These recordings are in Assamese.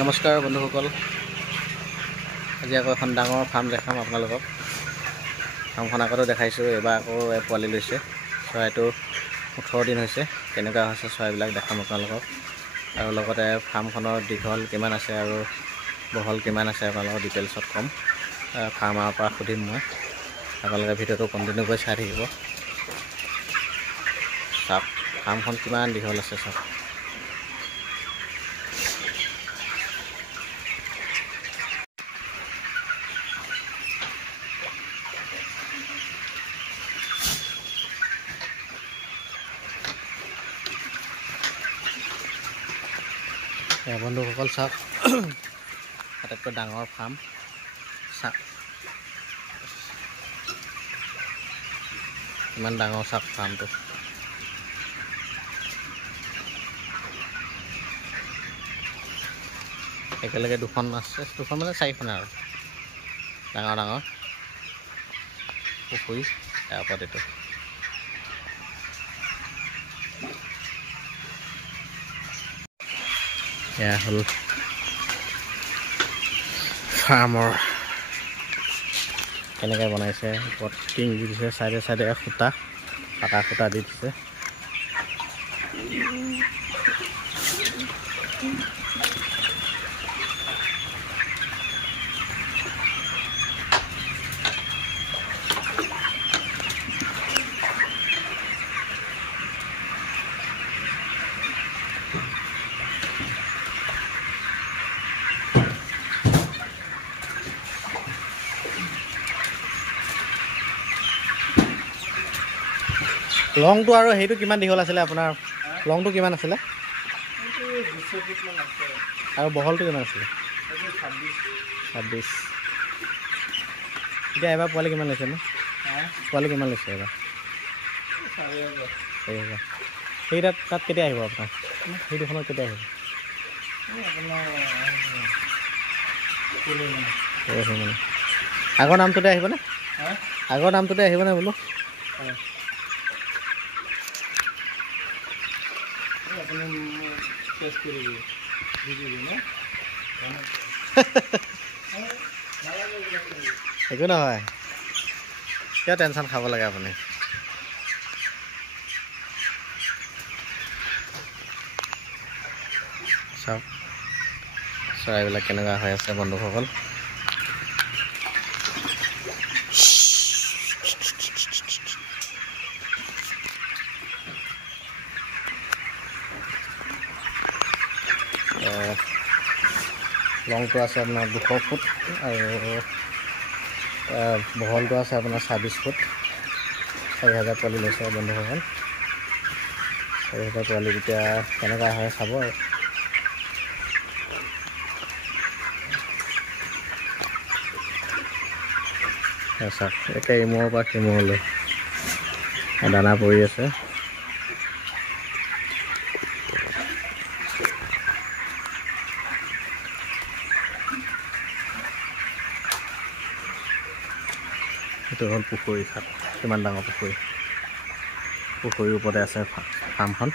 নমস্কাৰ বন্ধুসকল, আজি আকৌ এখন ডাঙৰ ফাৰ্ম দেখাম আপোনালোকক। ফাৰ্মখন আগতে দেখাইছোঁ, এবাৰ আকৌ পোৱালি লৈছে। চৰাইটো 18 দিন হৈছে। কেনেকুৱা হৈছে চৰাইবিলাক দেখাম আপোনালোকক, আৰু লগতে ফাৰ্মখনৰ দীঘল কিমান আছে আৰু বহল কিমান আছে আপোনালোকক ডিটেইলছত ক'ম। ফাৰ্মাৰৰ পৰা সুধিম মই। আপোনালোকে ভিডিঅ'টো কণ্টিনিউ কৰি চাই থাকিব। চাওক ফাৰ্মখন কিমান দীঘল আছে চাওক। বন্ধুসকল চাওক, আটাইতকৈ ডাঙৰ ফাৰ্ম চাওক, ইমান ডাঙৰ চাওক ফাৰ্মটো। একেলগে দুখন আছে, দুখন মানে চাৰিখন আৰু ডাঙৰ ডাঙৰ পুখুৰী। তাৰ ওপৰত এইটো এয়া হ'ল ফাৰ্মৰ। কেনেকৈ বনাইছে, ওপৰত টিং দি দিছে, চাইডে চাইডে সূতা, পাকা সূতা দি দিছে। লংটো আৰু সেইটো কিমান দীঘল আছিলে আপোনাৰ? লংটো কিমান আছিলে আৰু বহলটো কিমান আছিলে? 26। এতিয়া এবাৰ পোৱালি কিমান লৈছে নো? পোৱালি কিমান লৈছে এবাৰ? 4,000। সেই তাত কেতিয়া আহিব আপোনাৰ? সেই দুখনত কেতিয়া আহিব? মানে আগৰ নামটোতে আহিবনে? আগৰ নামটোতে আহিবনে বোলো? একো নহয়, কিয় টেনশ্যন খাব লাগে আপুনি? চাওক চৰাইবিলাক কেনেকুৱা হৈ আছে বন্ধুসকল। লংটো আছে আপোনাৰ 200 ফুট আৰু বহলটো আছে আপোনাৰ 26 ফুট। 4,000 পোৱালি লৈছে বন্ধুসকল। 4,000 পোৱালি এতিয়া কেনেকুৱা হয় চাব আৰু। চাওক একে ইমূৰৰ পৰা সিমূৰলৈ দানা পৰি আছে। এইটো হ'ল পুখুৰী। চাওক কিমান ডাঙৰ পুখুৰী। পুখুৰীৰ ওপৰতে আছে ফাৰ্মখন।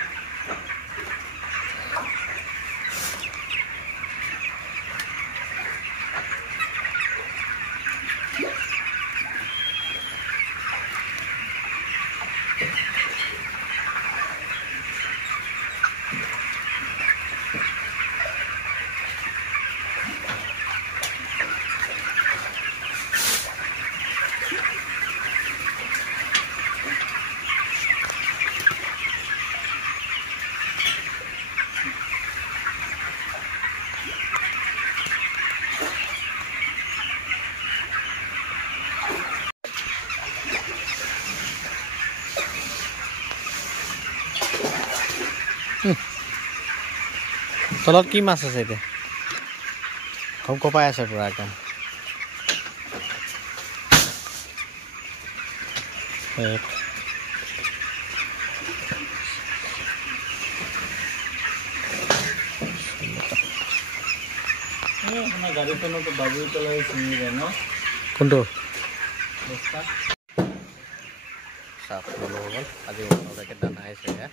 তলত কি মাছ আছে এতিয়া? কপাই আছে পুৰা একদম। কোনটো? চাওক বন্ধুসকল, আজি আপোনালোকে দানা আহিছে ইয়াত।